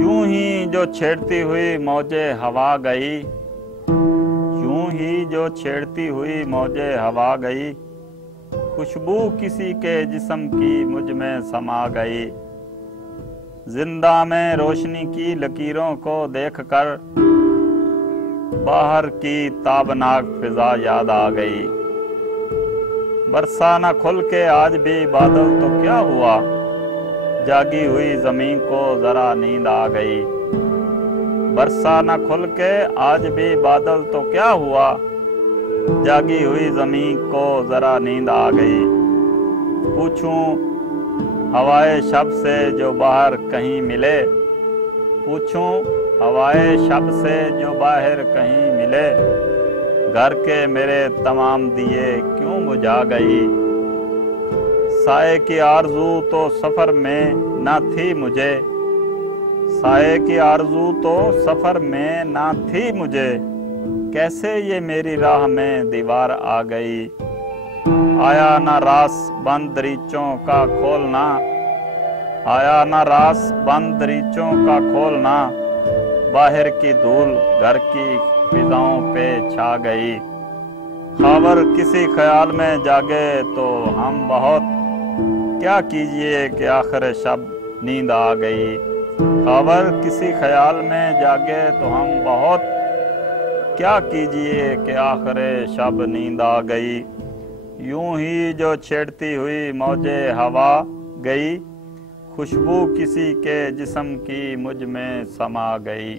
यूं ही जो छेड़ती हुई मौजे हवा गई, यूं ही जो छेड़ती हुई मौजे हवा गई, खुशबू किसी के जिस्म की मुझ में समा गई। जिंदा में रोशनी की लकीरों को देखकर बाहर की ताबनाक फिजा याद आ गई। बरसा न खुल के आज भी बादल तो क्या हुआ, जागी हुई जमीन को जरा नींद आ गई। बरसा न खुल के आज भी बादल तो क्या हुआ, जागी हुई जमीन को जरा नींद आ गई। पूछूं हवाए शब से जो बाहर कहीं मिले, पूछूं हवाए शब से जो बाहर कहीं मिले, घर के मेरे तमाम दिए क्यों बुझा गई। साए की आरज़ू तो सफ़र में ना थी मुझे, साए की आरज़ू तो सफ़र में ना थी मुझे, कैसे ये मेरी राह में दीवार आ गई। आया ना रास बंद दरीचों का खोलना, आया ना रास बंद दरीचों का खोलना, बाहर की धूल घर की फिजाओं पे छा गई। खबर किसी ख्याल में जागे तो हम बहुत, क्या कीजिए कि आखिर शब नींद आ गई। खबर किसी ख्याल में जागे तो हम बहुत, क्या कीजिए कि आखिर शब नींद आ गई। यूं ही जो छेड़ती हुई मौजे हवा गई, खुशबू किसी के जिस्म की मुझ में समा गई।